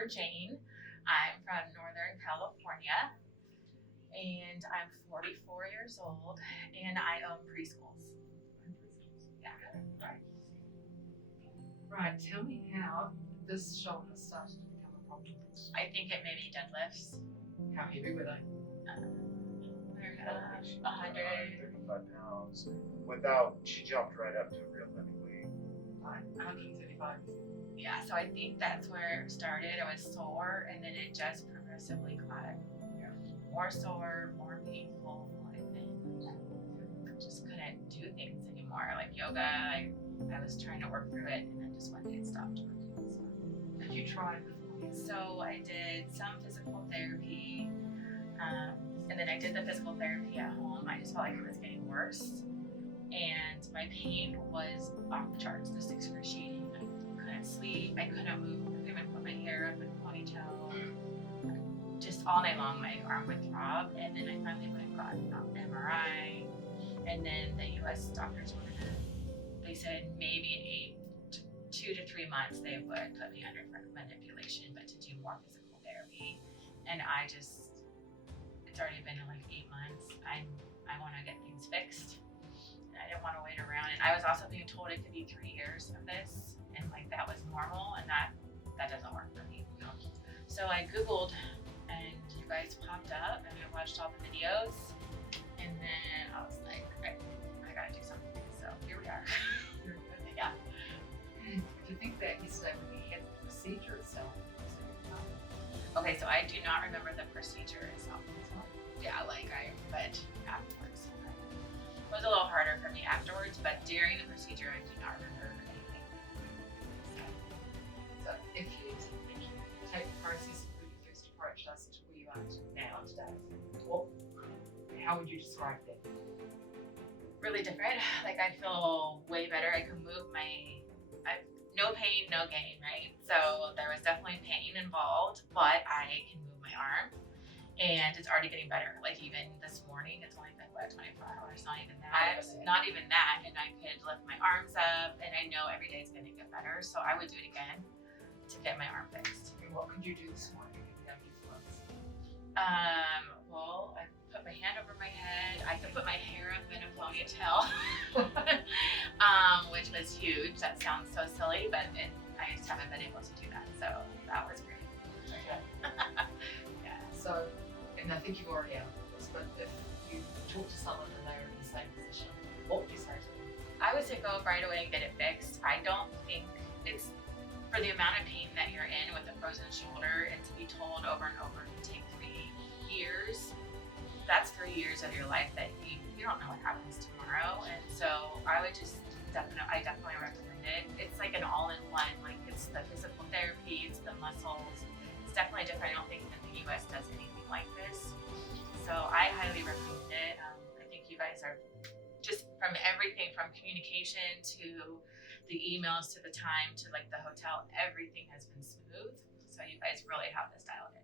for Jane. I'm from Northern California, and I'm 44 years old, and I own preschools. Yeah. Right, tell me how this shoulder started to become a problem. I think it maybe deadlifts. How heavy were they? 135 pounds. She jumped right up to a real heavy weight. 135. Yeah, so I think that's where it started. I was sore, and then it just progressively got more sore, more painful, and then I just couldn't do things anymore. Like yoga, I was trying to work through it, and then just one day it stopped working. So. Did you try it before? So I did some physical therapy, and then I did the physical therapy at home. I just felt like it was getting worse, and my pain was off the charts, just excruciating. I couldn't sleep, I couldn't move, I couldn't even put my hair up in a ponytail. Just all night long, my arm would throb, and then I finally went and got an MRI, and then the U.S. doctors they said maybe in 2 to 3 months they would put me under manipulation, but to do more physical therapy. And it's already been like 8 months. I want to get things fixed. And I didn't want to wait around. And I was also being told it could be 3 years of this, and like that was normal, and that doesn't work for me. So I Googled, and you guys popped up, and I watched all the videos, and then I was like, I gotta do something. So here we are. Yeah. If you think back yesterday when you had the procedure itself, Okay, so I do not remember the procedure itself. Yeah, but afterwards. It was a little harder for me afterwards, but during the procedure, I do not remember anything. So if you take the process when you first approached us to where you are now today, how would you describe that? Really different. Like I feel way better. I can move no pain, no gain, right? So there was definitely pain involved, but I can move my arm, and it's already getting better. Like even this morning, it's only been 24 hours, not even that, and I could lift my arms up, and I know every day is gonna get better. So I would do it again to get my arm fixed. And what could you do this morning? Well, I put my hand over my head. I could put my hair up in a ponytail, which was huge. That sounds so silly, but I just haven't been able to do that. So that was great. Okay. Yeah. So, and I think you've already answered this, but if you talk to someone and they're in the same position, what would you say to them? I would say go right away and get it fixed. I don't think it's for the amount of pain that you're in with the frozen shoulder, and to be told over and over to take 3 years. That's 3 years of your life that you don't know what happens tomorrow. And so I would just I definitely recommend it. It's like an all-in-one, like it's the physical therapy, it's the muscles. It's definitely different. I don't think that the US does anything like this. So I highly recommend it. I think you guys are just from everything from communication to the emails to the time to like the hotel, everything has been smooth. So you guys really have this dialed in.